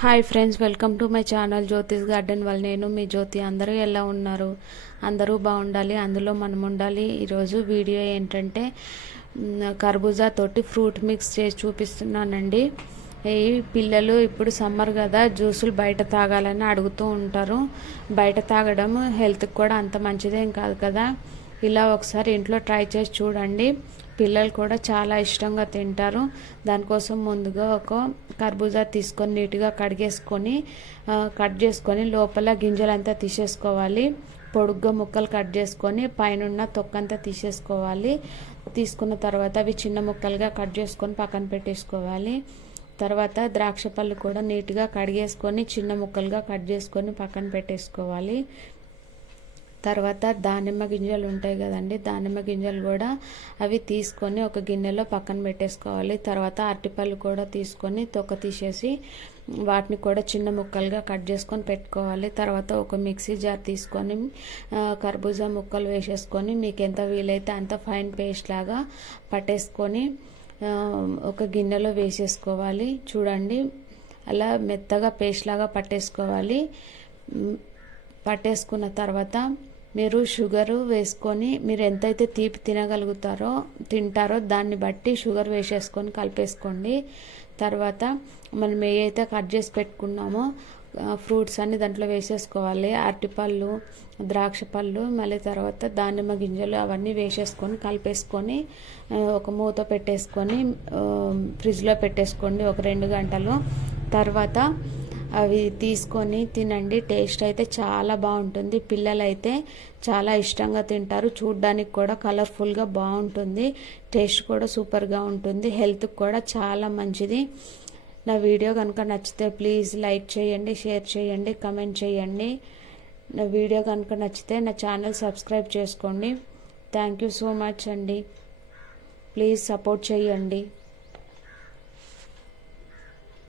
Hi friends welcome to my channel Jyothish garden. వాళ్ళు నేను మీ జ్యోతి. అందరూ ఎలా ఉన్నారు? అందరూ బాగుండాలి. అందులో మనం ఉండాలి. ఈరోజు వీడియో ఏంటంటే కర్బూజా తోటి ఫ్రూట్ మిక్స్ చేసి చూపిస్తున్నానండి. ఈ పిల్లలు ఇప్పుడు సమ్మర్ కదా జ్యూసులు బయట తాగాలని అడుగుతూ ఉంటారు. బయట తాగడం హెల్త్కి కూడా అంత మంచిదేం కాదు కదా. ఇలా ఒకసారి ఇంట్లో ట్రై చేసి చూడండి. పిల్లలు కూడా చాలా ఇష్టంగా తింటారు. దానికోసం ముందుగా ఒక కర్బూజా తీసుకొని నీట్గా కడిగేసుకొని కట్ చేసుకొని లోపల గింజలంతా తీసేసుకోవాలి. పొడుగ్గా ముక్కలు కట్ చేసుకొని పైన తొక్కంతా తీసేసుకోవాలి. తీసుకున్న తర్వాత అవి చిన్న ముక్కలుగా కట్ చేసుకొని పక్కన పెట్టేసుకోవాలి. తర్వాత ద్రాక్ష పళ్ళు కూడా నీట్గా కడిగేసుకొని చిన్న ముక్కలుగా కట్ చేసుకొని పక్కన పెట్టేసుకోవాలి. తర్వాత దానిమ్మ గింజలు ఉంటాయి కదండి దానిమ్మ గింజలు కూడా అవి తీసుకొని ఒక గిన్నెలో పక్కన పెట్టేసుకోవాలి. తర్వాత అరటిపళ్ళు కూడా తీసుకొని తొక్క తీసేసి వాటిని కూడా చిన్న ముక్కలుగా కట్ చేసుకొని పెట్టుకోవాలి. తర్వాత ఒక మిక్సీ జార్ తీసుకొని కర్బూజా ముక్కలు వేసేసుకొని మీకు ఎంత వీలైతే అంత ఫైన్ పేస్ట్ లాగా పట్టేసుకొని ఒక గిన్నెలో వేసేసుకోవాలి. చూడండి అలా మెత్తగా పేస్ట్ లాగా పట్టేసుకోవాలి. పట్టేసుకున్న తర్వాత మీరు షుగరు వేసుకొని మీరు ఎంతైతే తీపి తినగలుగుతారో తింటారో దాన్ని బట్టి షుగర్ వేసేసుకొని కలిపేసుకోండి. తర్వాత మనం ఏ అయితే కట్ చేసి పెట్టుకున్నామో ఫ్రూట్స్ అన్ని దాంట్లో వేసేసుకోవాలి. అరటిపళ్ళు ద్రాక్ష పళ్ళు మళ్ళీ తర్వాత దానిమ్మ గింజలు అవన్నీ వేసేసుకొని కలిపేసుకొని ఒక మూత పెట్టేసుకొని ఫ్రిడ్జ్లో పెట్టేసుకోండి ఒక రెండు గంటలు. తర్వాత అవి తీసుకొని తినండి. టేస్ట్ అయితే చాలా బాగుంటుంది. పిల్లలైతే చాలా ఇష్టంగా తింటారు. చూడ్డానికి కూడా కలర్ఫుల్గా బాగుంటుంది. టేస్ట్ కూడా సూపర్గా ఉంటుంది. హెల్త్కి కూడా చాలా మంచిది. నా వీడియో కనుక నచ్చితే ప్లీజ్ లైక్ చేయండి షేర్ చేయండి కమెంట్ చేయండి. నా వీడియో కనుక నచ్చితే నా ఛానల్ సబ్స్క్రైబ్ చేసుకోండి. థ్యాంక్ యూ సో మచ్ అండి. ప్లీజ్ సపోర్ట్ చేయండి.